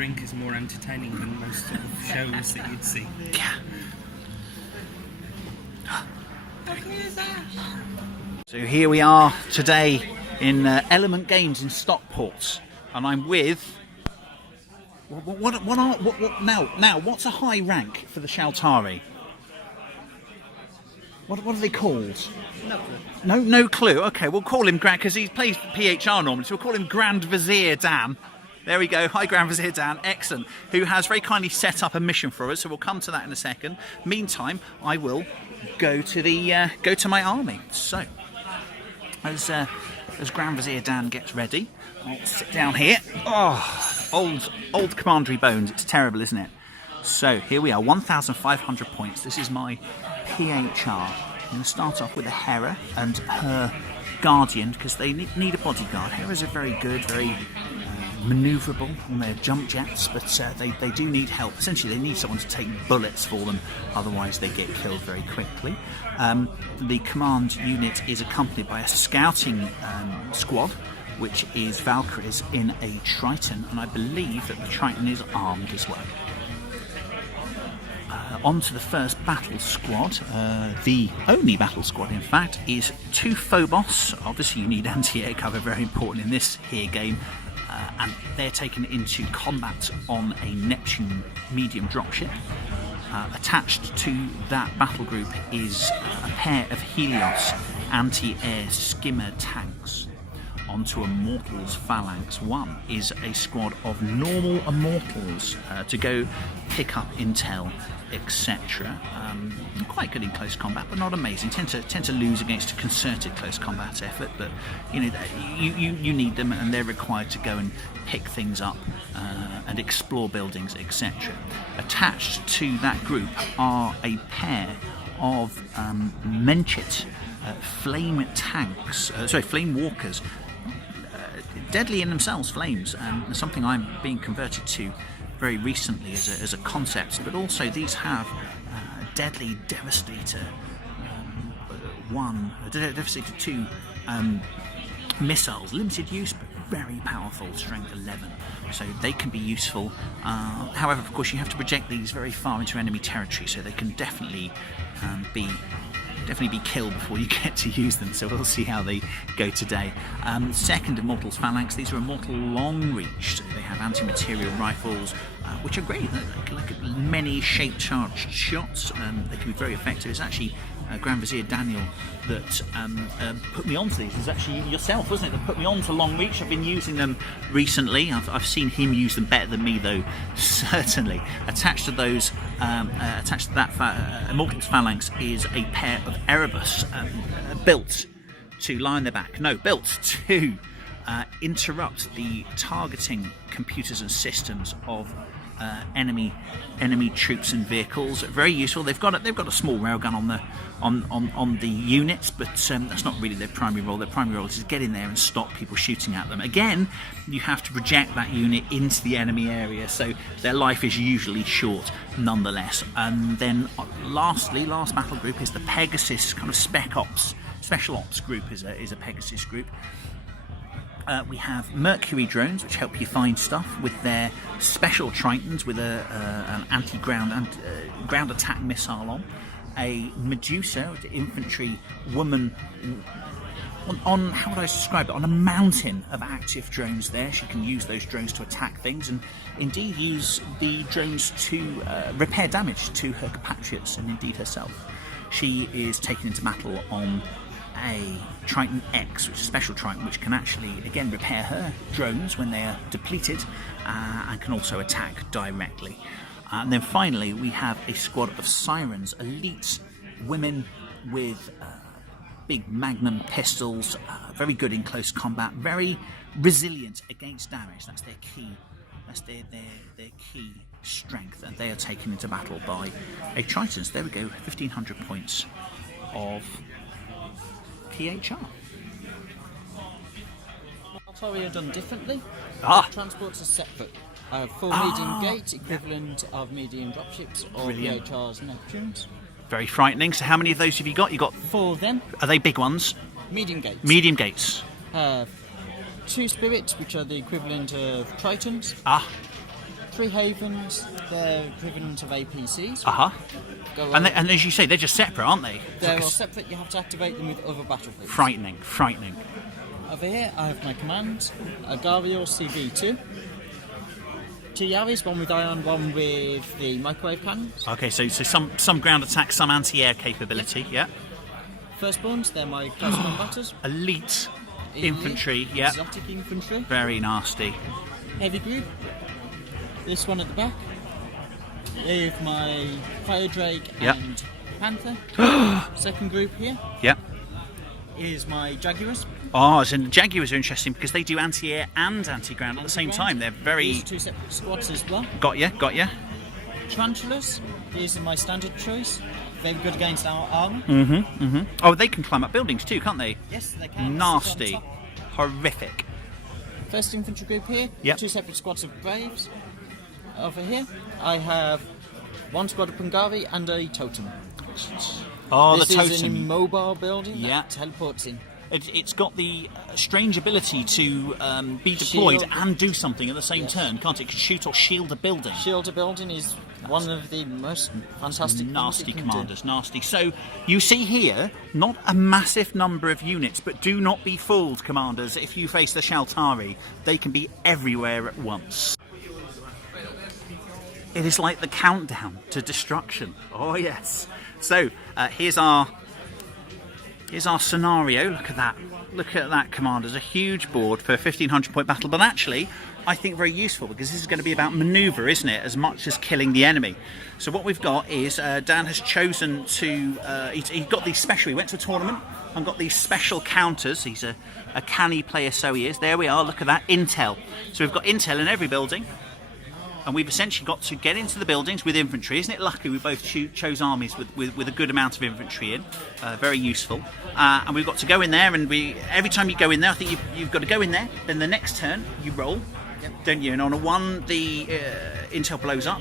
drink is more entertaining than most sort of shows that you'd see. Yeah. So here we are today in Element Games in Stockport, and I'm with. Now? What's a high rank for the Shaltari? What are they called? No clue. No clue. Okay, we'll call him Grand because he plays PHR normally, so we'll call him Grand Vizir Dan. There we go. Hi, Grand Vizir Dan. Excellent. Who has very kindly set up a mission for us, so we'll come to that in a second. Meantime, I will go to my army. So, as Grand Vizir Dan gets ready, I'll sit down here. Oh, old commandery bones. It's terrible, isn't it? So here we are, 1,500 points. This is my PHR. I'm going to start off with a Hera and her guardian because they need a bodyguard. Heras are very good, very manoeuvrable on their jump jets, but they do need help. Essentially, they need someone to take bullets for them, otherwise they get killed very quickly. The command unit is accompanied by a scouting squad, which is Valkyries in a Triton, and I believe that the Triton is armed as well. On to the first battle squad. The only battle squad, in fact, is 2 Phobos. Obviously, you need anti-air cover, very important in this here game. And they're taken into combat on a Neptune medium dropship. Attached to that battle group is a pair of Helios anti-air skimmer tanks. Onto Immortals Phalanx. 1 is a squad of normal Immortals to go pick up intel, etc. Quite good in close combat, but not amazing. Tend to lose against a concerted close combat effort, but you know you need them, and they're required to go and pick things up and explore buildings, etc. Attached to that group are a pair of Menchit flame tanks, flame walkers. Deadly in themselves, flames, and something I'm being converted to very recently as a concept, but also these have deadly Devastator 2 missiles, limited use but very powerful, strength 11, so they can be useful. However, of course, you have to project these very far into enemy territory, so they can definitely be killed before you get to use them, so we'll see how they go today. Second, Immortals Phalanx. These are Immortal long reach, so they have anti-material rifles, which are great, like many shape-charged shots. They can be very effective. It's actually Grand Vizir Daniel that put me onto these. It was actually yourself, wasn't it, that put me onto long reach. I've been using them recently. I've seen him use them better than me, though, certainly. Attached to those, attached to that Immortals Phalanx is a pair of Erebus built to lie on their back. No, built to interrupt the targeting computers and systems of enemy troops and vehicles. Very useful. They've got a small railgun on the units, but that's not really their primary role. Their primary role is to get in there and stop people shooting at them. Again, you have to project that unit into the enemy area, so their life is usually short nonetheless. And then lastly, last battle group is the Pegasus, kind of special ops group is a Pegasus group. We have Mercury drones, which help you find stuff, with their special Tritons with an anti-ground ground attack missile on. A Medusa, infantry woman on how would I describe it? On a mountain of active drones there. She can use those drones to attack things, and indeed use the drones to repair damage to her compatriots and indeed herself. She is taken into battle on a Triton X, which is a special Triton, which can actually, again, repair her drones when they are depleted, and can also attack directly. And then finally, we have a squad of Sirens, elite women with big magnum pistols, very good in close combat, very resilient against damage. That's their key. That's their key strength, and they are taken into battle by a Triton. So there we go, 1,500 points of PHR. Shaltari are done differently. Transports are separate. 4 medium gates, equivalent of medium dropships or Brilliant. PHR's Neptunes. Very frightening. So how many of those have you got? You got 4 of them. Are they big ones? Medium gates. Medium gates. 2 spirits, which are the equivalent of Tritons. 3 Three Havens, they're equivalent of APCs. And as you say, they're just separate, aren't they? They're all separate, you have to activate them with other battlefields. Frightening. Over here, I have my command, a Gavior CV2. Two Yavis, one with ion, one with the microwave cannons. Okay, so some ground attack, some anti-air capability, yeah. Firstborns, they're my close combaters. Elite infantry, yeah. Exotic infantry. Very nasty. Heavy group. This one at the back. With my Fire Drake and Panther. Second group here. Yeah. Is my Jaguars. Oh, so the Jaguars are interesting because they do anti-air and anti-ground at the same time. They're very... These are two separate squads as well. Got ya. Tarantulas. These are my standard choice. Very good against our armour. Oh, they can climb up buildings too, can't they? Yes, they can. Nasty. Horrific. First infantry group here. Yep. Two separate squads of Braves. Over here, I have one squad of Pungavi and a totem. Oh, this the totem. is an immobile building that teleports in. It's got the strange ability to be deployed and do something at the same turn, can't it? It can shoot or shield a building. Shield a building is one of the most fantastic nasty things commanders, nasty. So you see here, not a massive number of units, but do not be fooled, commanders. If you face the Shaltari, they can be everywhere at once. It is like the countdown to destruction. Oh yes. So here's our scenario. Look at that, commanders. A huge board for a 1500 point battle, but actually I think very useful because this is going to be about manoeuvre, isn't it, as much as killing the enemy. So what we've got is Dan has chosen to he got these special, he went to a tournament and got these special counters. He's a canny player, so he is. There we are, look at that, intel. So we've got intel in every building. And we've essentially got to get into the buildings with infantry. Isn't it lucky we both chose armies with a good amount of infantry in? Very useful. And we've got to go in there, and every time you go in there, I think you've got to go in there. Then the next turn, you roll, don't you? And on a 1, the intel blows up.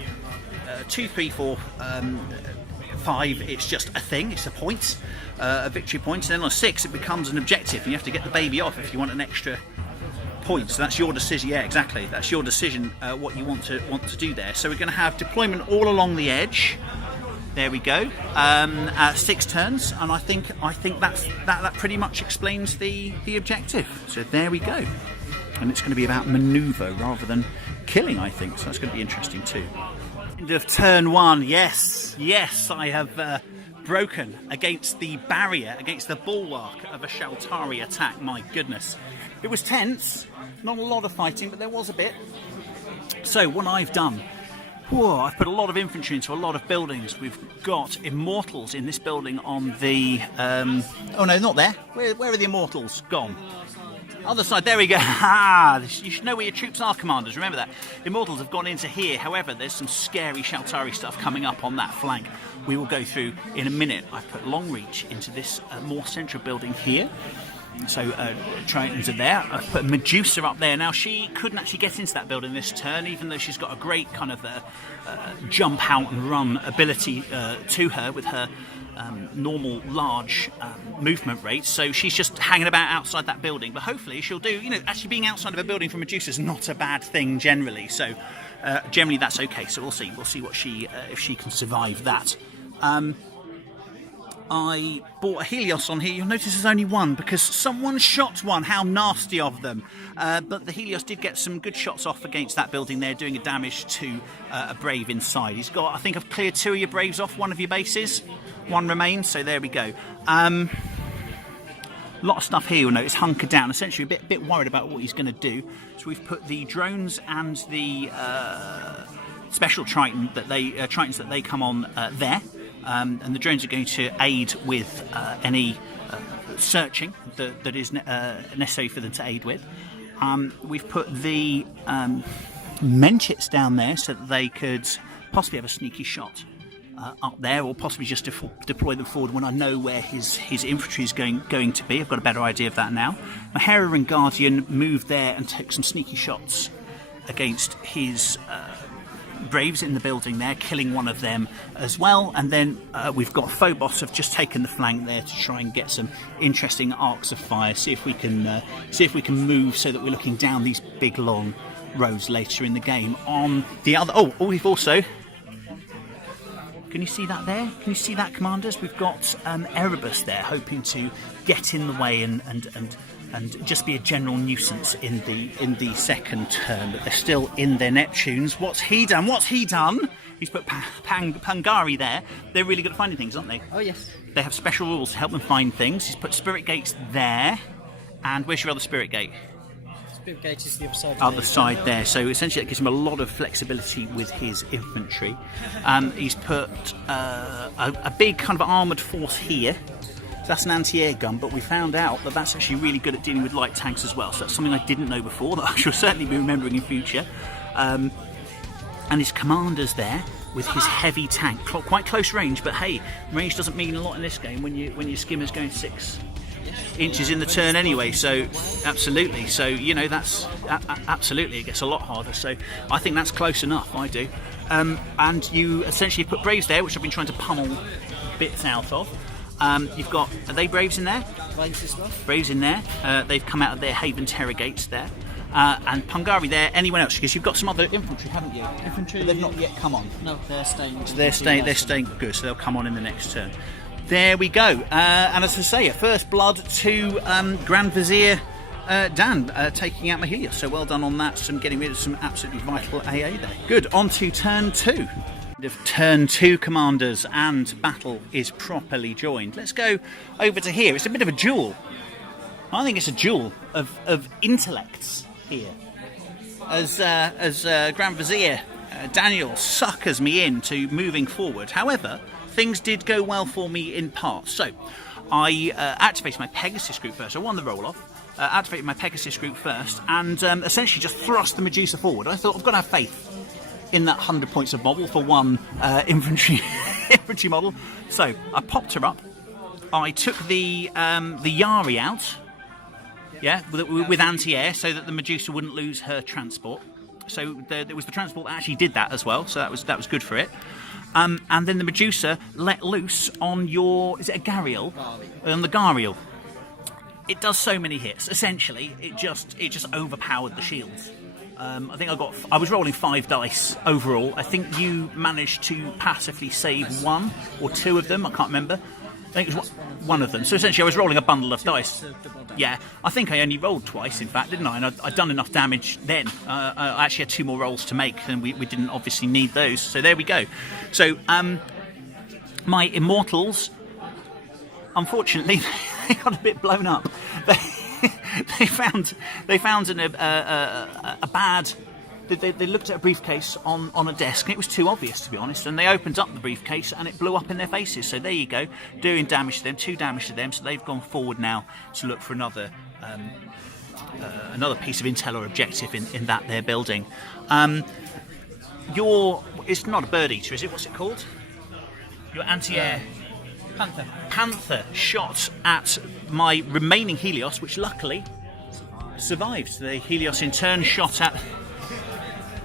2, 3, 4, 5, it's just a thing. It's a point, a victory point. And then on 6, it becomes an objective. And you have to get the baby off if you want an extra point. So that's your decision. Yeah, exactly. That's your decision. What you want to do there. So we're going to have deployment all along the edge. There we go. 6 turns, and I think that pretty much explains the objective. So there we go. And it's going to be about manoeuvre rather than killing, I think. So that's going to be interesting too. End of turn 1. Yes, I have broken against the barrier, against the bulwark of a Shaltari attack. My goodness. It was tense, not a lot of fighting, but there was a bit. So what I've done, I've put a lot of infantry into a lot of buildings. We've got immortals in this building on the... oh no, not there. Where are the immortals? Gone. Other side, there we go. You should know where your troops are, commanders. Remember that. Immortals have gone into here. However, there's some scary Shaltari stuff coming up on that flank. We will go through in a minute. I've put long reach into this more central building here. So Tritons are there. I've put Medusa up there. Now she couldn't actually get into that building this turn, even though she's got a great kind of jump out and run ability to her with her normal large movement rate. So she's just hanging about outside that building. But hopefully she'll do. You know, actually being outside of a building for Medusa is not a bad thing generally. So generally that's okay. So we'll see. We'll see what if she can survive that. I bought a Helios on here. You'll notice there's only one because someone shot one. How nasty of them. But the Helios did get some good shots off against that building there, doing a damage to a Brave inside. He's got, I think I've cleared 2 of your Braves off one of your bases. 1 remains, so there we go. A lot of stuff here, you'll notice, hunkered down. Essentially a bit worried about what he's going to do. So we've put the drones and the special Tritons that they come on there. And the drones are going to aid with any searching that is necessary for them to aid with. We've put the Menchits down there so that they could possibly have a sneaky shot up there, or possibly just deploy them forward when I know where his infantry is going to be. I've got a better idea of that now. Mahera and Guardian moved there and took some sneaky shots against his Braves in the building there, killing one of them as well. And then we've got Phobos have just taken the flank there to try and get some interesting arcs of fire. See if we can move so that we're looking down these big long roads later in the game. On the other, we've also. Can you see that there? Can you see that, commanders? We've got Erebus there, hoping to get in the way and just be a general nuisance in the second turn. But they're still in their Neptunes. What's he done? He's put Pangari there. They're really good at finding things, aren't they? Oh, yes. They have special rules to help them find things. He's put Spirit Gates there. And where's your other Spirit Gate? Spirit Gate is the other side. Other side there. So essentially that gives him a lot of flexibility with his infantry. He's put a big kind of armoured force here. So that's an anti-air gun, but we found out that that's actually really good at dealing with light tanks as well. So that's something I didn't know before that I shall certainly be remembering in future. And his commander's there with his heavy tank, quite close range. But hey, range doesn't mean a lot in this game when your skimmer's going 6 inches in the turn anyway. So absolutely. So that's absolutely it gets a lot harder. So I think that's close enough. I do. And you essentially put Braves there, which I've been trying to pummel bits out of. You've got, are they Braves in there? Braves in there. They've come out of their Haven Terragates there. And Pungari there. Anyone else? Because you've got some other infantry, haven't you? Infantry. But they've not yet come on. No, they're staying. So they're staying good. So they'll come on in the next turn. There we go. And as I say, a first blood to Grand Vizir Dan taking out my Helios. So well done on that. Getting rid of some absolutely vital AA there. Good. On to turn 2. Turn 2, commanders, and battle is properly joined. Let's go over to here. It's a bit of a duel. I think it's a duel of intellects here. As Grand Vizier Daniel suckers me into moving forward. However, things did go well for me in parts. So I activated my Pegasus group first. I won the roll-off. Activated my Pegasus group first, and essentially just thrust the Medusa forward. I thought, I've got to have faith in that 100 points of model for one infantry model. So I popped her up. I took the Yari out, with anti-air, so that the Medusa wouldn't lose her transport. So there was the transport that actually did that as well. So that was good for it. And then the Medusa let loose on your, is it a Gariel? On the Gariel. It does so many hits. Essentially, it just overpowered the shields. I think I was rolling 5 dice overall. I think you managed to passively save 1 or 2 of them. I can't remember. I think it was one of them. So essentially I was rolling a bundle of dice. Yeah, I think I only rolled twice, in fact, didn't I? And I'd done enough damage then. I actually had 2 more rolls to make, and we didn't obviously need those. So there we go. So my Immortals, unfortunately, they got a bit blown up. They found a bad. They looked at a briefcase on a desk, and it was too obvious, to be honest. And they opened up the briefcase, and it blew up in their faces. So there you go, doing damage to them, 2 damage to them. So they've gone forward now to look for another piece of intel or objective in that they're building. It's not a bird eater, is it? What's it called? Your anti-air. Panther shot at my remaining Helios, which luckily survived. The Helios in turn shot at.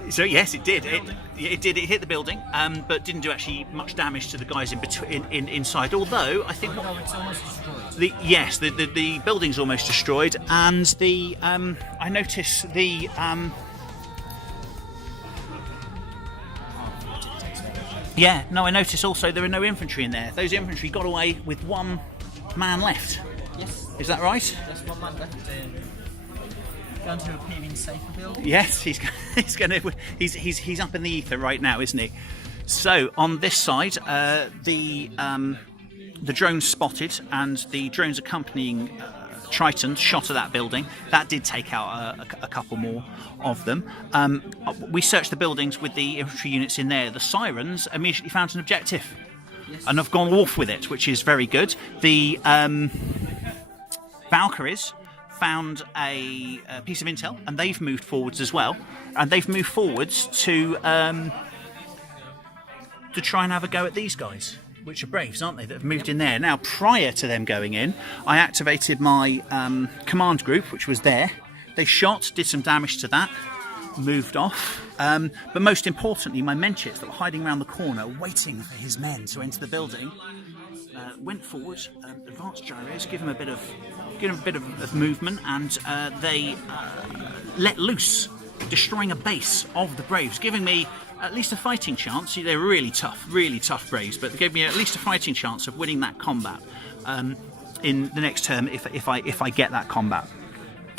So yes, it did. It did. It hit the building, but didn't do actually much damage to the guys inside. Although I think the building's almost destroyed, and I noticed the. I noticed also there are no infantry in there. Those infantry got away with 1 man left. Yes. Is that right? Yes, 1 man left. Going to a peeling safer building. Yes, he's up in the ether right now, isn't he? So on this side, the drones spotted, and the drones accompanying Triton shot at that building. That did take out a couple more of them. We searched the buildings with the infantry units in there. The Sirens immediately found an objective, and have gone off with it, which is very good. The Valkyries found a piece of intel, and they've moved forwards as well. And they've moved forwards to try and have a go at these guys, which are Braves, aren't they, that have moved in there. Now, prior to them going in, I activated my command group, which was there. They shot, did some damage to that, moved off. But most importantly, my Menchits that were hiding around the corner, waiting for his men to enter the building, went forward, advanced gyros, give him a bit of movement, and they let loose destroying a base of the Braves, giving me at least a fighting chance. They're really tough Braves, but they gave me at least a fighting chance of winning that combat in the next turn if I get that combat.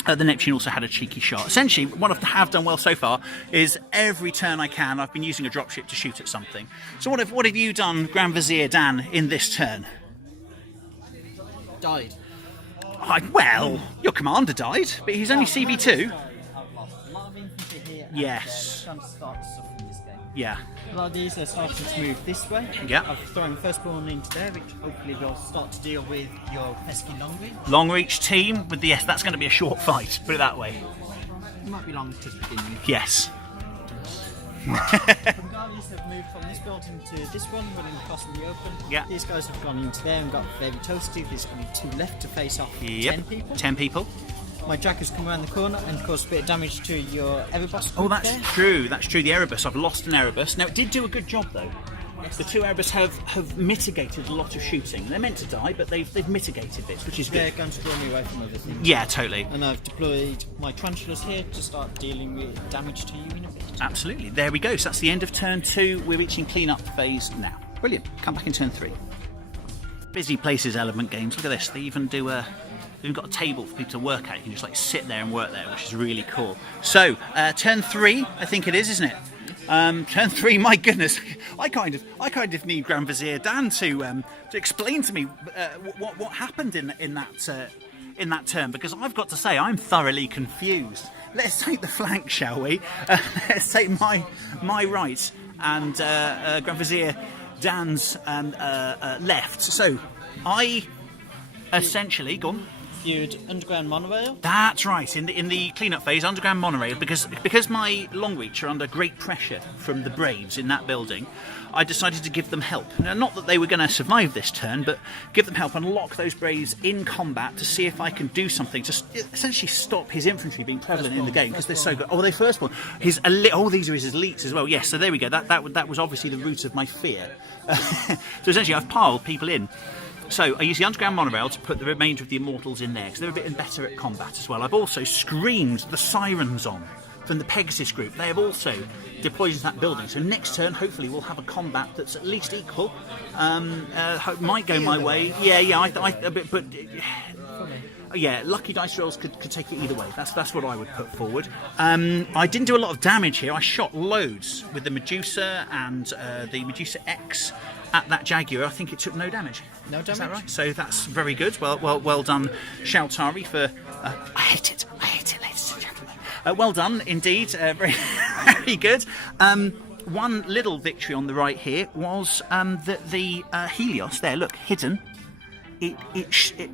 The Neptune also had a cheeky shot. Essentially, what I have done well so far is every turn I can, I've been using a dropship to shoot at something. So what have you done, Grand Vizir Dan, in this turn? Died. Well, your commander died, but he's only CV2. I've lost a lot of infantry here. Yes. And, trying to start suffering this game. Yeah. A lot of these are starting to move this way. Yeah. I've thrown the firstborn into there, which hopefully will start to deal with your pesky long reach. Long reach team with the yes, that's going to be a short fight, put it that way. It might be long to begin with. Yes. Vampious have moved from this building to this one, running across in the open. Yeah. These guys have gone into there and got very toasty. There's only 2 left to face off 10 people. 10 people. My Jack has come around the corner and caused a bit of damage to your Erebus. Oh, that's there. true. That's true. The Erebus. I've lost an Erebus. Now, it did do a good job, though. The 2 Erebus have mitigated a lot of shooting. They're meant to die, but they've mitigated bits, which is They're good. going to draw me away from other things. Yeah, totally. And I've deployed my Tarantulas here to start dealing with damage to you in a bit. Absolutely. There we go. So that's the end of turn 2. We're reaching clean-up phase now. Brilliant. Come back in turn 3. Busy places element games. Look at this. They even do a... They've got a table for people to work at. You can just like sit there and work there, which is really cool. So, turn 3, I think it is, isn't it? Turn 3, my goodness, I kind of need Grand Vizir Dan to explain to me what happened in that turn, because I've got to say I'm thoroughly confused. Let's take the flank, shall we? Let's take my right and Grand Vizir Dan's left. So I essentially gone. Viewed underground monorail. That's right. In the clean-up phase, underground monorail, because my long reach are under great pressure from the Braves in that building, I decided to give them help. Now, not that they were going to survive this turn, but give them help and lock those Braves in combat to see if I can do something to essentially stop his infantry being prevalent in the game, because they're so good. Oh, they firstborn. These are his elites as well. Yes, so there we go. That was obviously the root of my fear. So essentially, I've piled people in. So I use the underground monorail to put the remainder of the Immortals in there, because they're a bit better at combat as well. I've also screamed the Sirens on from the Pegasus group. They have also deployed into that building. So next turn, hopefully, we'll have a combat that's at least equal. Might go my way. Yeah. Yeah, lucky dice rolls could take it either way. That's what I would put forward. I didn't do a lot of damage here. I shot loads with the Medusa and the Medusa X at that Jaguar. I think it took no damage. No damage. Is that right? So that's very good. Well done, Shaltari, for... I hate it, ladies and gentlemen. Well done, indeed. Very, very good. One little victory on the right here was the Helios there, look, hidden. It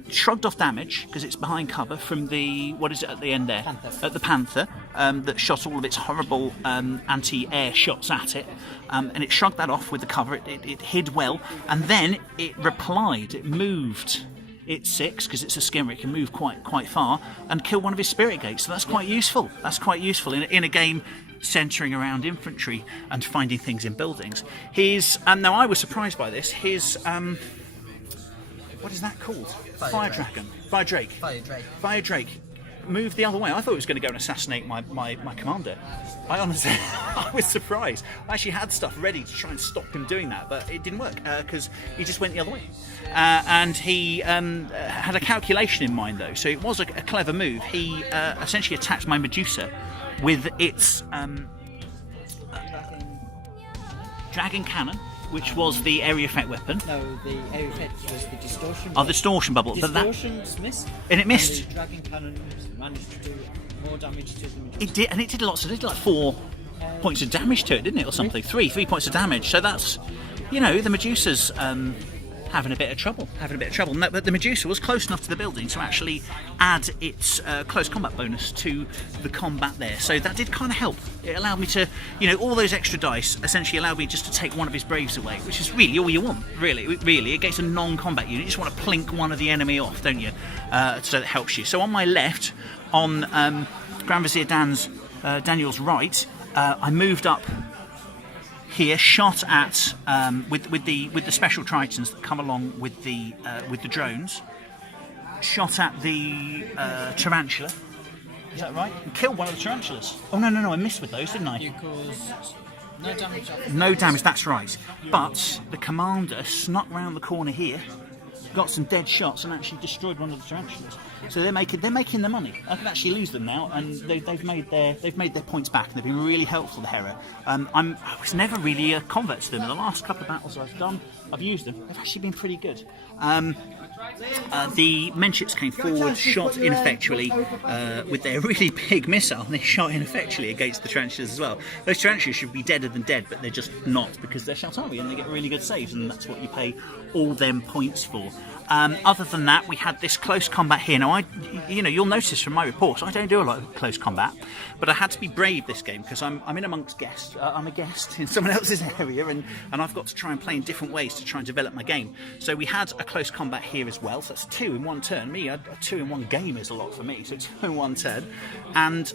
shrugged off damage because it's behind cover from the, what is it at the end there? Panther. At the Panther, that shot all of its horrible anti-air shots at it, and it shrugged that off with the cover. It hid well, and then it replied. It moved its 6 because it's a skimmer. It can move quite far and kill one of his spirit gates. So that's quite useful. That's quite useful in a game centering around infantry and finding things in buildings. His now I was surprised by this. His what is that called? Fire Drake. Moved the other way. I thought it was going to go and assassinate my commander. I honestly, I was surprised. I actually had stuff ready to try and stop him doing that, but it didn't work because he just went the other way. And he had a calculation in mind, though, so it was a clever move. He essentially attacked my Medusa with its dragon cannon, which was the area effect weapon. No, the area effect was the distortion bubble. Oh, the distortion bubble. Distortion's missed. And it missed. And the dragon cannon managed to do more damage to the Medusa. It did, and it did lots. It did like 4 points of damage to it, didn't it, or something? 3 points of damage. So that's, the Medusa's having a bit of trouble. No, but the Medusa was close enough to the building to actually add its close combat bonus to the combat there. So that did kind of help. It allowed me to, all those extra dice essentially allowed me just to take one of his Braves away, which is really all you want, really. Against a non-combat unit, you just want to plink one of the enemy off, don't you? So that helps you. So on my left, on Grand Vizir Daniel's right, I moved up here, shot at with the special Tritons that come along with the drones. Shot at the tarantula Is that right? And killed one of the tarantulas. Oh no, I missed with those, didn't I? You caused no damage. No damage, that's right. But the commander snuck round the corner here, got some dead shots, and actually destroyed one of the tarantulas. So they're making their money. I can actually lose them now, and they've made their points back, and they've been really helpful, the Hera. I was never really a convert to them. In the last couple of battles I've done, I've used them. They've actually been pretty good. The Menships came forward, shot ineffectually with their really big missile. They shot ineffectually against the tarantulas as well. Those tarantulas should be deader than dead, but they're just not, because they're Shaltari and they get really good saves, and that's what you pay all them points for. Other than that, we had this close combat here. Now, you'll notice from my reports, I don't do a lot of close combat, but I had to be brave this game because I'm in amongst guests. I'm a guest in someone else's area, and I've got to try and play in different ways to try and develop my game. So we had a close combat here as well. So that's 2 in 1 turn. A 2 in 1 game is a lot for me. So 2 in 1 turn, and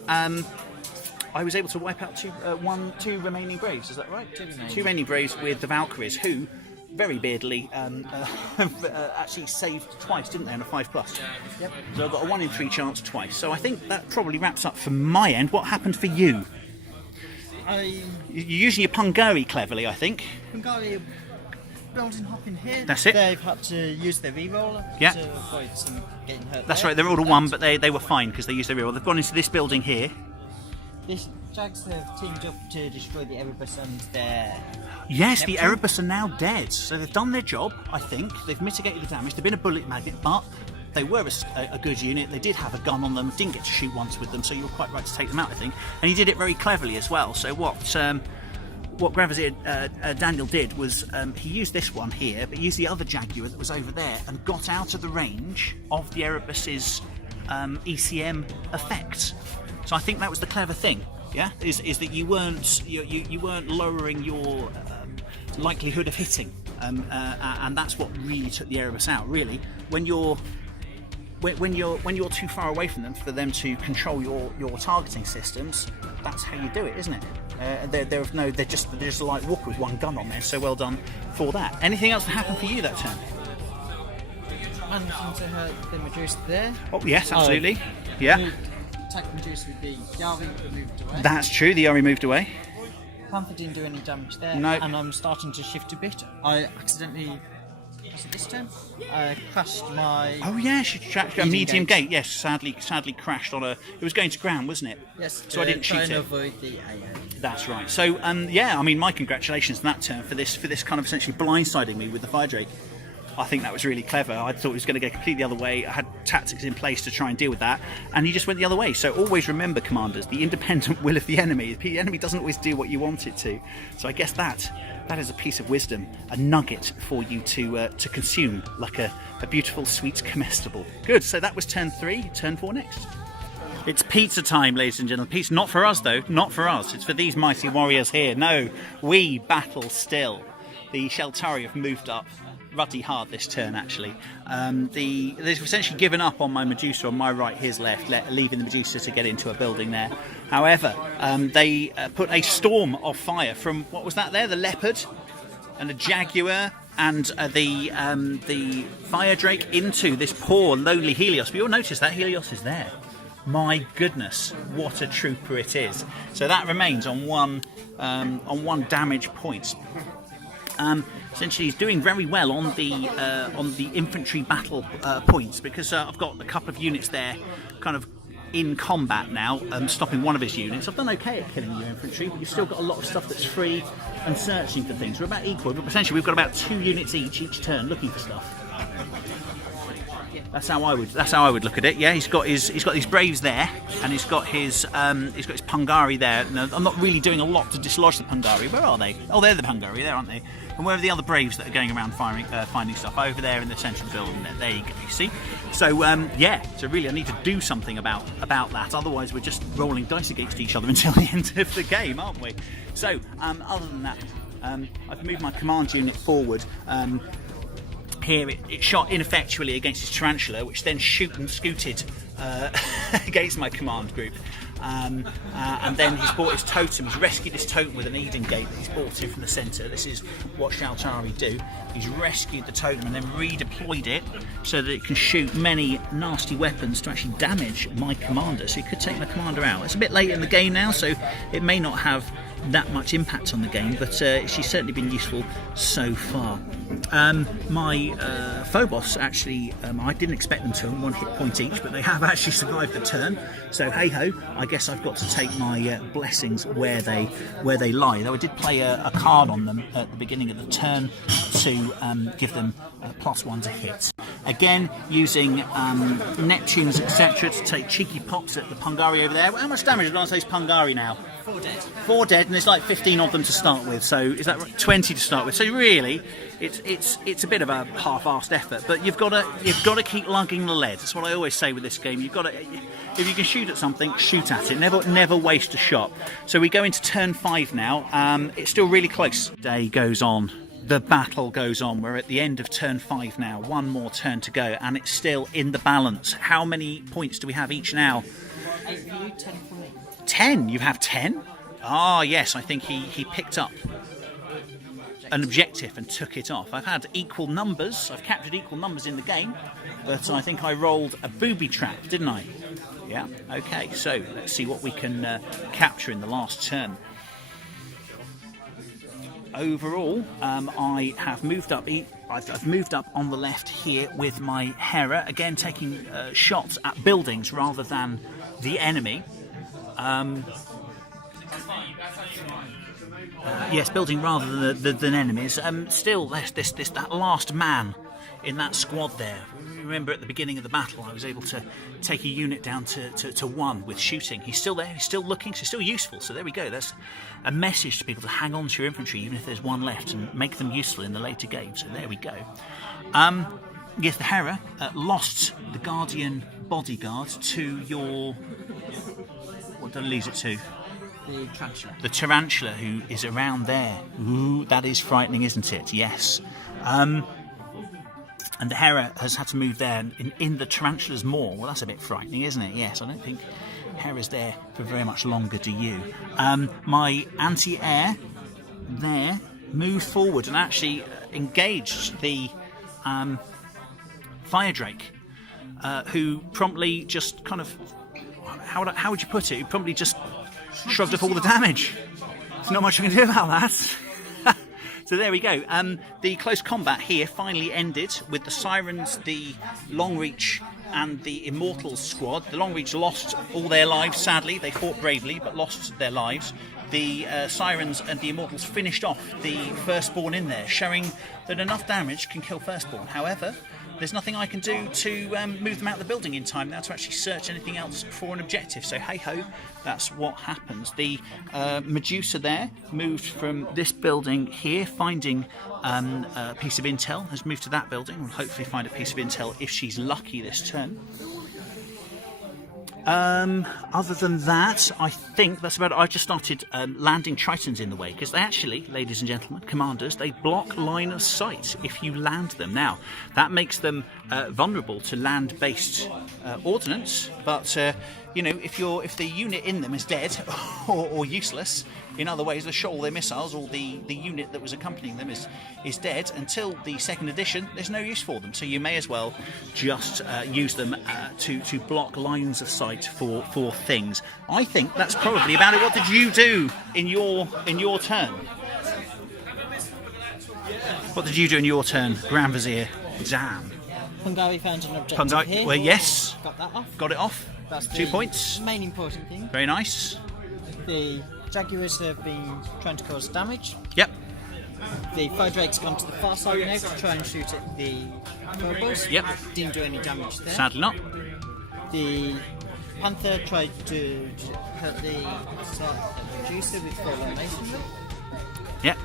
I was able to wipe out 2 remaining Braves. Is that right? 2 remaining Braves with the Valkyries, who very beardily actually saved twice, didn't they, on a 5+? Yep. So I've got a 1 in 3 chance twice. So I think that probably wraps up from my end. What happened for you? You're using your Pungari cleverly, I think. Pungari building hopping here. That's it. They've had to use their reroller to avoid some getting hurt. That's right. They're all to 1, but they were fine because they used their reroll. They've gone into this building here. This Jags have teamed up to destroy the Erebus and their... Yes, Neptune. the Erebus are now dead. So they've done their job, I think. They've mitigated the damage. They've been a bullet magnet, but they were a good unit. They did have a gun on them. Didn't get to shoot once with them, so you were quite right to take them out, I think. And he did it very cleverly as well. So what Vizir Daniel did was he used this one here, but used the other Jaguar that was over there and got out of the range of the Erebus's ECM effect. So I think that was the clever thing. Yeah, is that you weren't lowering your likelihood of hitting, and that's what really took the Erebus out. Really, when you're too far away from them for them to control your targeting systems, that's how you do it, isn't it? They're just like walk with 1 gun on there. So well done for that. Anything else that happened for you that turn? Managing to hurt the Medusa there. Oh yes, absolutely. Yeah. Attack Medusa with the Yari moved away. That's true. The Yari moved away. Panther didn't do any damage there. No. And I'm starting to shift a bit. I accidentally, was it this turn? Crashed my... Oh yeah, she tracked a medium gate. Yes, sadly crashed on a... It was going to ground, wasn't it? Yes. So I didn't shoot it. Avoid the AA. That's right. So yeah, I mean, my congratulations on that turn for this kind of essentially blindsiding me with the Fire Drake. I think that was really clever. I thought he was going to go completely the other way. I had tactics in place to try and deal with that, and he just went the other way. So always remember, commanders, the independent will of the enemy. The enemy doesn't always do what you want it to. So I guess that is a piece of wisdom, a nugget for you to consume, like a beautiful, sweet comestible. Good. So that was turn 3. Turn 4 next. It's pizza time, ladies and gentlemen. Pizza, not for us though. Not for us. It's for these mighty warriors here. No, we battle still. The Shaltari have moved up ruddy hard this turn, actually. They've essentially given up on my Medusa on my right, his left, leaving the Medusa to get into a building there. However, they put a storm of fire from, what was that there? The Leopard and the Jaguar and the Fire Drake into this poor, lowly Helios. But you'll notice that Helios is there. My goodness, what a trooper it is. So that remains on one damage point. Essentially, he's doing very well on the infantry battle points, because I've got a couple of units there, kind of in combat now, stopping one of his units. I've done okay at killing your infantry, but you've still got a lot of stuff that's free and searching for things. We're about equal, but essentially we've got about 2 units each turn looking for stuff. That's how I would look at it. Yeah, he's got these Braves there, and he's got his Pungari there. No, I'm not really doing a lot to dislodge the Pungari. Where are they? Oh, they're the Pungari there, aren't they? And where are the other Braves that are going around finding stuff? Over there in the central building there. There you go, you see? So, yeah, so really I need to do something about that. Otherwise we're just rolling dice against each other until the end of the game, aren't we? So, other than that, I've moved my command unit forward. Here it shot ineffectually against his tarantula, which then scooted against my command group. and then he's bought his totem. He's rescued his totem with an Eden gate that he's bought in from the centre. This is what Shaltari do. He's rescued the totem and then redeployed it so that it can shoot many nasty weapons to actually damage my commander. So he could take my commander out. It's a bit late in the game now, so it may not have that much impact on the game, but she's certainly been useful so far. My Phobos actually, I didn't expect them to, 1 hit point each, but they have actually survived the turn. So hey ho, I guess I've got to take my blessings where they lie. Though I did play a card on them at the beginning of the turn to give them +1 to hit. Again, using Neptunes, etc., to take cheeky pops at the Pungari over there. How much damage have I done to these Pungari now? 4 dead. 4 dead, and there's like 15 of them to start with. So is that right? 20 to start with? So really, it's a bit of a half-assed effort. But you've got to keep lugging the lead. That's what I always say with this game. You've got to, if you can shoot at something, shoot at it. Never waste a shot. So we go into turn 5 now. It's still really close. Day goes on. The battle goes on. We're at the end of turn 5 now. 1 more turn to go, and it's still in the balance. How many points do we have each now? 8 for you, 10 for me. 10? You have 10? Ah, yes, I think he picked up an objective and took it off. I've had equal numbers. I've captured equal numbers in the game, but I think I rolled a booby trap, didn't I? Yeah, okay, so let's see what we can capture in the last turn. Overall, I have moved up. I've moved up on the left here with my Hera, again taking shots at buildings rather than the enemy. Yes, building rather than enemies. Still, there's that last man in that squad there. Remember at the beginning of the battle, I was able to take a unit down to 1 with shooting. He's still there, he's still looking, so still useful. So there we go. That's a message to people to hang on to your infantry, even if there's 1 left, and make them useful in the later game. So there we go. Yes, the Hera lost the Guardian bodyguard to your... What did I lose it to? The Tarantula. The Tarantula, who is around there. Ooh, that is frightening, isn't it? Yes. And the Hera has had to move there in the Tarantula's maw. Well, that's a bit frightening, isn't it? Yes, I don't think Hera's there for very much longer, do you? My anti-air there moved forward and actually engaged the Fire Drake, who promptly just kind of... How would you put it? Who promptly just shrugged off all the damage. There's not much I can do about that. So there we go. The close combat here finally ended with the Sirens, the Longreach and the Immortals squad. The Longreach lost all their lives, sadly. They fought bravely but lost their lives. The Sirens and the Immortals finished off the Firstborn in there, showing that enough damage can kill Firstborn. However, there's nothing I can do to move them out of the building in time now to actually search anything else for an objective. So hey-ho, that's what happens. The Medusa there moved from this building here, finding a piece of intel, has moved to that building. Will hopefully find a piece of intel if she's lucky this turn. Other than that, I think that's about it. I've just started landing Tritons in the way, because they actually, ladies and gentlemen, commanders, they block line of sight if you land them. Now, that makes them vulnerable to land-based ordnance, but you know, if the unit in them is dead or useless in other ways, the shot all their missiles or the unit that was accompanying them is dead until the second edition, there's no use for them. So you may as well just use them to block lines of sight for things. I think that's probably about it. What did you do in your turn? What did you do in your turn, Grand Vizir Dan? Pungari found an objective here. Well, yes. Got that off. Got it off. That's 2 the points. main important thing. Very nice. The Jaguars have been trying to cause damage. Yep. The Fire Drake's gone to the far side now to try and shoot at the Phobos. Yep. Didn't do any damage there. Sadly not. The Panther tried to hurt the Medusa with Fallen Masonry. Yep.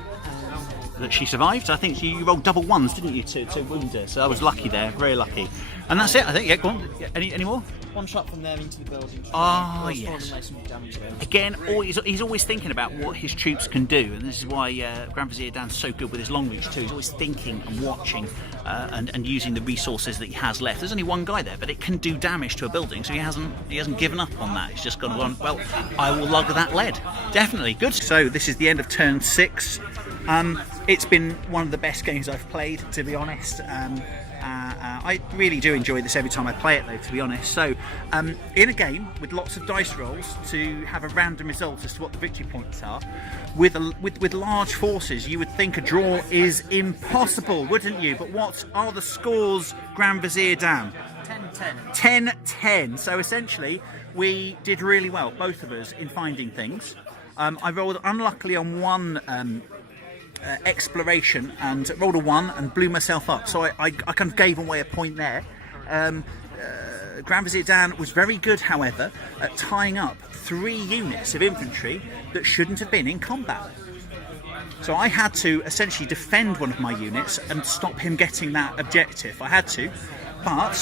That she survived. I think you rolled double ones, didn't you, to wound her? So I was lucky there, very lucky. And that's it, I think. Yeah, go on. Any more? one shot from there into the building. Ah, Cause yes. fallen masonry damage there. Again, he's always thinking about what his troops can do, and this is why Grand Vizir Dan's so good with his long reach too. He's always thinking and watching and using the resources that he has left. There's only one guy there, but it can do damage to a building, so he hasn't given up on that. He's just gone, well, I will lug that lead. Definitely good. So this is the end of turn 6. It's been one of the best games I've played, to be honest. I really do enjoy this every time I play it, though, to be honest. So, in a game with lots of dice rolls to have a random result as to what the victory points are, with large forces, you would think a draw is impossible, wouldn't you? But what are the scores, Grand Vizir Dan? 10-10. 10-10. So essentially, we did really well, both of us, in finding things. I rolled unluckily on one exploration and rolled a 1 and blew myself up, so I kind of gave away a point there. Grand Vizir Dan was very good, however, at tying up 3 units of infantry that shouldn't have been in combat. So I had to essentially defend one of my units and stop him getting that objective. I had to, but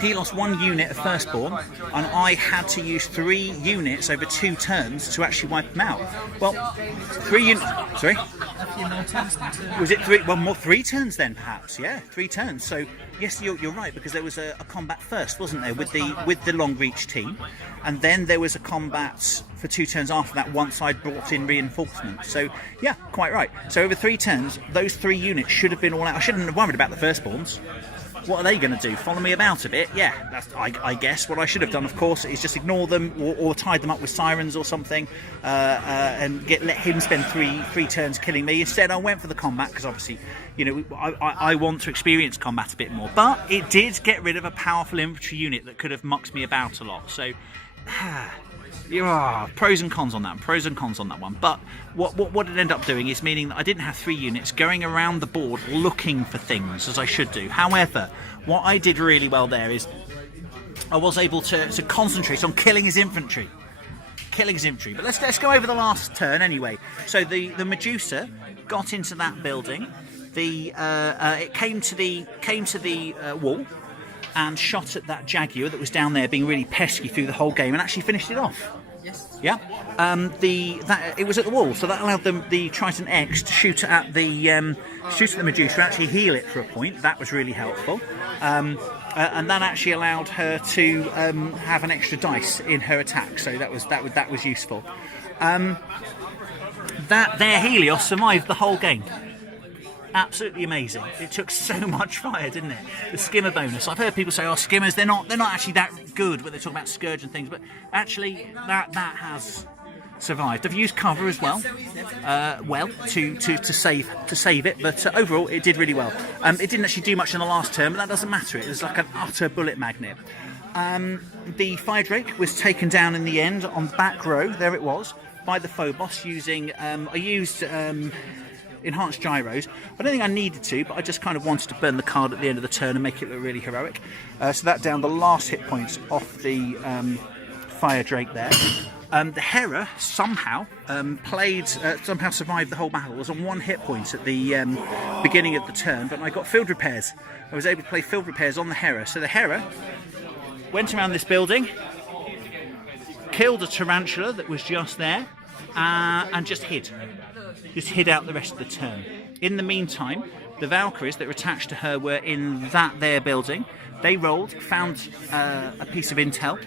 he lost 1 unit of firstborn, and I had to use 3 units over 2 turns to actually wipe him out. Well, 3 units. Sorry? A few more turns than 2. Was it 3? Well, more 3 turns then, perhaps. Yeah, 3 turns. So yes, you're right, because there was a combat first, wasn't there, with the long reach team, and then there was a combat for 2 turns after that once I'd brought in reinforcements. So yeah, quite right. So over 3 turns, those 3 units should have been all out. I shouldn't have worried about the firstborns. What are they going to do? Follow me about a bit? Yeah, that's, I guess. What I should have done, of course, is just ignore them or tied them up with sirens or something, and let him spend three turns killing me. Instead, I went for the combat because obviously, you know, I want to experience combat a bit more. But it did get rid of a powerful infantry unit that could have mucked me about a lot. So. Pros and cons on that one. But what it ended up doing is meaning that I didn't have 3 units going around the board looking for things as I should do. However, what I did really well there is I was able to concentrate on killing his infantry. But let's go over the last turn anyway. So the Medusa got into that building. It came to the wall and shot at that Jaguar that was down there being really pesky through the whole game and actually finished it off. Yes. Yeah. It was at the wall, so that allowed the Triton X to shoot at the Medusa and actually heal it for a point. That was really helpful. And that actually allowed her to have an extra dice in her attack, so that was useful. Their Helios survived the whole game. Absolutely amazing. It took so much fire, didn't it? The skimmer bonus. I've heard people say, "Oh, skimmers, they're not actually that good when they talk about Scourge and things," but actually that has survived. I've used cover as well, to save it, but overall it did really well. It didn't actually do much in the last turn, but that doesn't matter. It was like an utter bullet magnet. The Fire Drake was taken down in the end on the back row. There it was by the Phobos using. I used. Enhanced gyros. I don't think I needed to, but I just kind of wanted to burn the card at the end of the turn and make it look really heroic. So that down the last hit points off the Fire Drake there. The Hera somehow survived the whole battle. It was on 1 hit point at the beginning of the turn, but I got field repairs. I was able to play field repairs on the Hera. So the Hera went around this building, killed a tarantula that was just there, and just hid out the rest of the turn. In the meantime, the Valkyries that were attached to her were in their building. They rolled, found a piece of intel,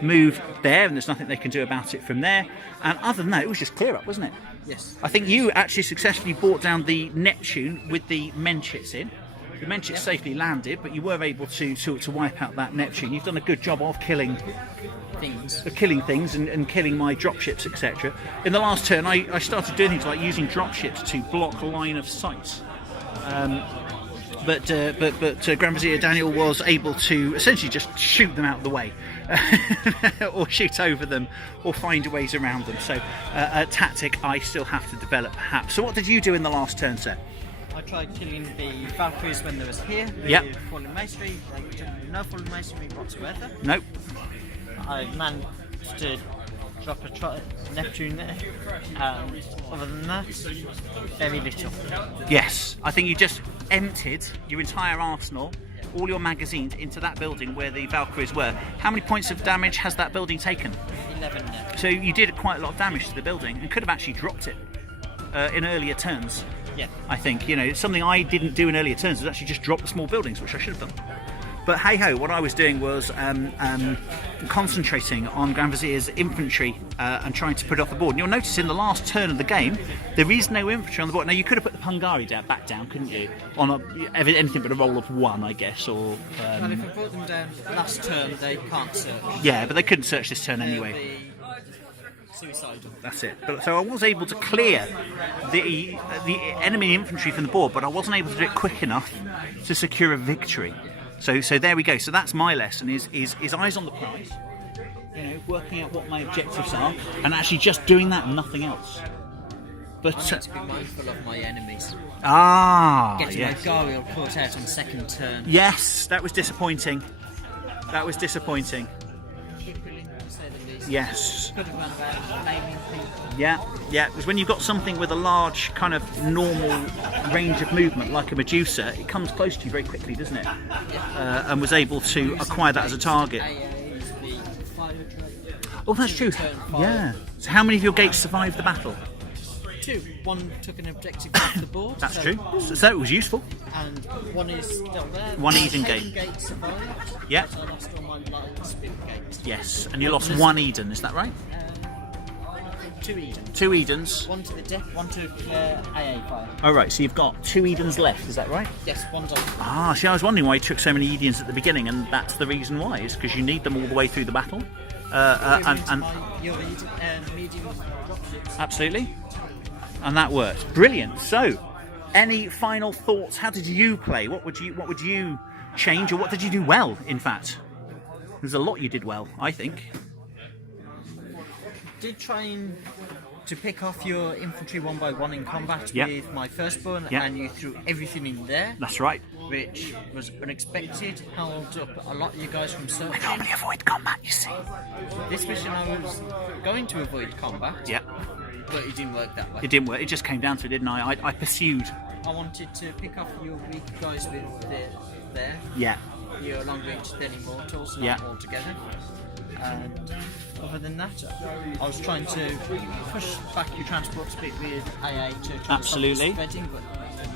moved there, and there's nothing they can do about it from there. And other than that, it was just clear up, wasn't it? Yes. I think you actually successfully brought down the Neptune with the Menchits in. The Menchits safely landed, but you were able to wipe out that Neptune. You've done a good job of killing things and killing my dropships, etc. In the last turn, I started doing things like using dropships to block line of sight. But Grand Vizir Daniel was able to essentially just shoot them out of the way, or shoot over them, or find ways around them. So a tactic I still have to develop, perhaps. So what did you do in the last turn, sir? I tried killing the Valkyries when they was here. Yep. Fallen masonry. They did no fallen masonry whatsoever. Nope. I managed to drop a Neptune there. Other than that, very little. Yes, I think you just emptied your entire arsenal all your magazines into that building where the Valkyries were. How many points of damage has that building taken? 11 now. So you did quite a lot of damage to the building and could have actually dropped it in earlier turns. Yeah. I think, something I didn't do in earlier turns was actually just drop the small buildings, which I should have done. But hey ho, what I was doing was concentrating on Grand Vizir's infantry and trying to put it off the board. And you'll notice in the last turn of the game, there is no infantry on the board. Now you could have put the Pungari back down, couldn't you? On anything but a roll of 1, I guess. Or Well, if I put them down last turn, they can't search. yeah, but they couldn't search this turn anyway. Suicidal. That's it. So I was able to clear the enemy infantry from the board, but I wasn't able to do it quick enough to secure a victory. So there we go. So that's my lesson: is eyes on the prize. Working out what my objectives are, and actually just doing that and nothing else. But I need to be mindful of my enemies. Getting yes. my Gariel caught out on second turn. Yes, that was disappointing. Yes. Could have run about naming people. Yeah, because when you've got something with a large kind of normal range of movement like a Medusa, it comes close to you very quickly, doesn't it? And was able to acquire that as a target. Oh, that's true. Yeah. So how many of your gates survived the battle? 2. One took an objective off the board. That's true. So it was useful. And one is still there. One Eden Hayden gate. survived. Yeah. So I lost all my light spin gates. Yes, and you lost 1 Eden, is that right? 2 Eden. 2 Edens. One to the death, one to AA fire. Oh, right, so you've got 2 Edens left, is that right? Yes, one done. See, I was wondering why you took so many Edens at the beginning, and that's the reason why, is because you need them all the way through the battle. And Your Eden and medium dropships. absolutely. And that worked. Brilliant. So, any final thoughts? How did you play? What would you change, or what did you do well, in fact? There's a lot you did well, I think. Did trying to pick off your infantry one by one in combat Yep. with my firstborn, Yep. and you threw everything in there, That's right. which was unexpected, held up a lot of you guys from I searching. normally avoid combat, you see. This mission I was going to avoid combat, Yeah. but it didn't work that way. It didn't work. It just came down to it, didn't I? I pursued. I wanted to pick off your weak guys with there, Yeah. your long range then immortals, not Yeah. all together. And other than that, I was trying to push back your transports a bit with AA to try Absolutely. to stop the spreading, but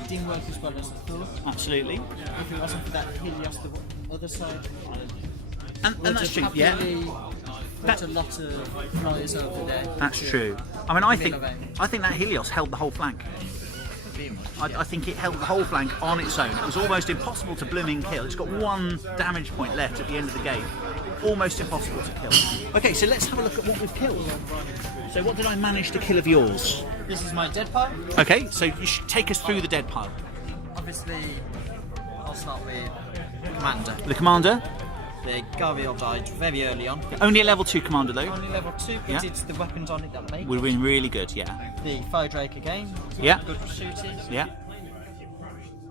it didn't work as well as I thought. Absolutely. If it wasn't for that Helios the other side, And that's true. Yeah. Put a lot of flyers over there. That's to true. I mean, I think mill that Helios held the whole flank. around. I think it held the whole flank on its own. It was almost impossible to blooming kill. It's got 1 damage point left at the end of the game. Almost impossible to kill. Okay, so let's have a look at what we've killed. So what did I manage to kill of yours? This is my dead pile. Okay, so you should take us through the dead pile. Obviously, I'll start with Commander. The commander, The Gariel died very early on. only a level 2 commander though. Only level 2 because Yeah. it's the weapons on it that make. Would have been really good, yeah. The Fire Drake again. Yeah. Good for shooting. Yeah.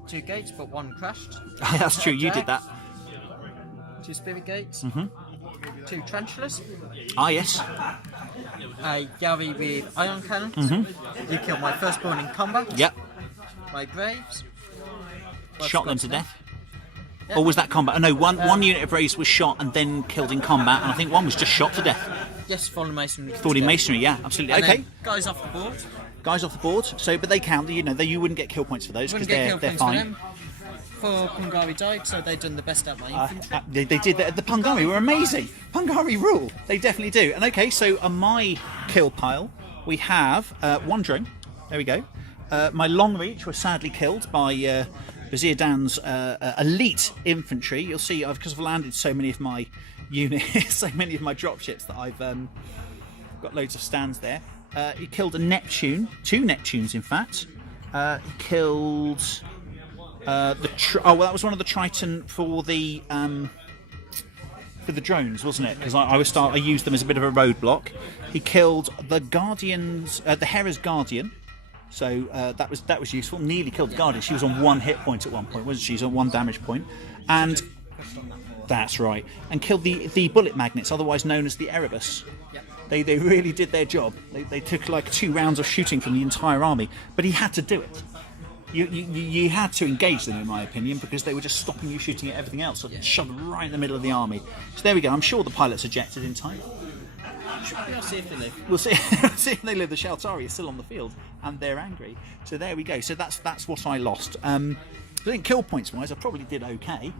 2 gates, but 1 crashed. That's true, you did that. 2 Spirit Gates. 2 Tarantulas. Ah, yes. A Gary with Ion Cannons. You killed my firstborn in combat. Yep. My Braves. Both Shot them Scots to now. death. Yeah. Or was that combat? Oh, no, one unit of Braves was shot and then killed in combat, and I think one was just shot to death. Yes, Fallen Masonry. Thought in masonry, yeah, absolutely. And Okay, then guys off the board. guys off the board. So, but they count. You wouldn't get kill points for those because Wouldn't get they're kill points for fine. them. 4 Pungari died, so they done the best at my infantry. They did. The Pungari were amazing. Pungari rule. They definitely do. And okay, so on my kill pile, we have 1 drone. There we go. My long reach was sadly killed by Vizir Dan's elite infantry. You'll see, because I've landed so many of my units, so many of my dropships that I've got loads of stands there. He killed a Neptune, 2 Neptunes in fact. He killed that was one of the Triton for the drones, wasn't it? Because I used them as a bit of a roadblock. He killed the Guardians, the Hera's Guardian. So that was useful. Nearly killed the Guardian. She was on 1 hit point at one point, wasn't she? She was on 1 damage point. And that's right. And killed the bullet magnets, otherwise known as the Erebus. Yep. They really did their job. They took like 2 rounds of shooting from the entire army, but he had to do it. you had to engage them, in my opinion, because they were just stopping you shooting at everything else, so shoved right in the middle of the army. So there we go. I'm sure the pilot's ejected in time. We'll see if they live. We'll see, see if they live. The Shaltari is still on the field, and they're angry. So there we go. So that's what I lost. I think kill points wise, I probably did okay.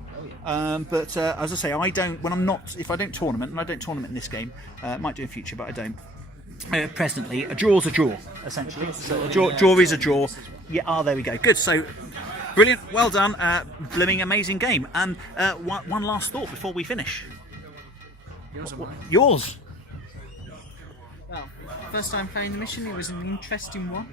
But as I say, if I don't tournament, and I don't tournament in this game, might do in future, but I don't. Presently, a draw's a draw, essentially. So a draw is a draw. Yeah. There we go. Good. So brilliant. Well done. Blooming amazing game. And one last thought before we finish. Yours. Well, first time playing the mission, it was an interesting one.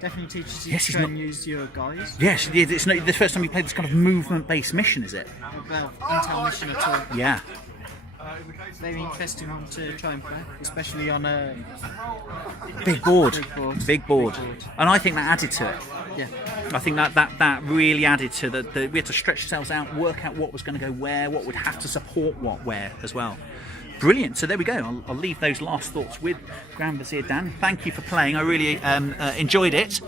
Definitely teaches you to try and use your guys. Yes, it's not the first time you played this kind of movement-based mission, is it? Well, intel mission at all. Yeah. Very interesting one to try and play, especially on a big board. Big board. And I think that added to it. Yeah. I think that really added to the we had to stretch ourselves out, work out what was going to go where, what would have to support what where as well. Brilliant. So there we go. I'll leave those last thoughts with Grand Vizir Dan. Thank you for playing. I really enjoyed it.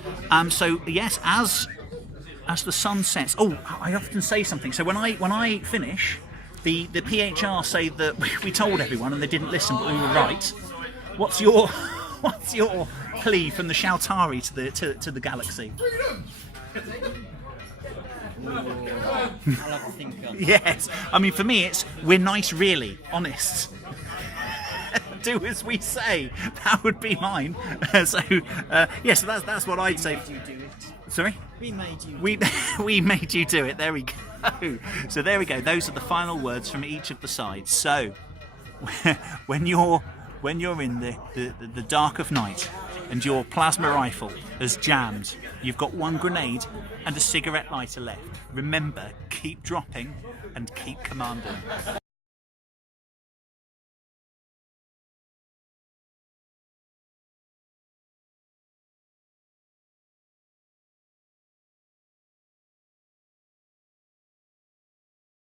So yes, as the sun sets. Oh, I often say something. So when I finish, the PHR say that we told everyone and they didn't listen, but we were right. What's your plea from the Shaltari to the galaxy? I'll have to think on. Yes, I mean for me it's we're nice, really honest. Do as we say. That would be mine. So that's what I'd say. You do it. Sorry? We made you. We made you do it. There we go. So there we go. Those are the final words from each of the sides. So when you're in the dark of night and your plasma rifle has jammed, you've got one grenade and a cigarette lighter left. Remember, keep dropping and keep commanding.